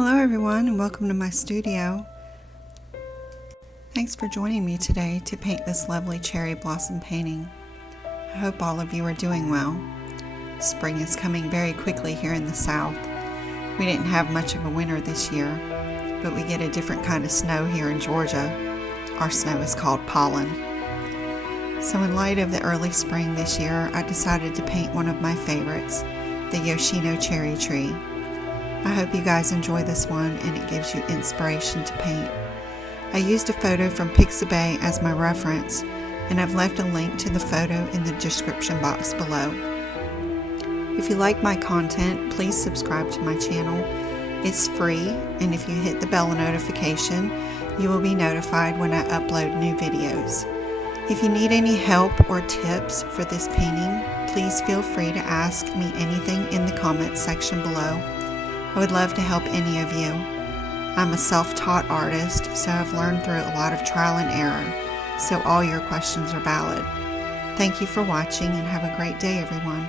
Hello everyone and welcome to my studio. Thanks for joining me today to paint this lovely cherry blossom painting. I hope all of you are doing well. Spring is coming very quickly here in the South. We didn't have much of a winter this year, but we get a different kind of snow here in Georgia. Our snow is called pollen. So in light of the early spring this year, I decided to paint one of my favorites, the Yoshino cherry tree. I hope you guys enjoy this one and it gives you inspiration to paint. I used a photo from Pixabay as my reference, and I've left a link to the photo in the description box below. If you like my content, please subscribe to my channel. It's free, and if you hit the bell notification, you will be notified when I upload new videos. If you need any help or tips for this painting, please feel free to ask me anything in the comments section below. I would love to help any of you. I'm a self-taught artist, so I've learned through a lot of trial and error, so all your questions are valid. Thank you for watching and have a great day, everyone.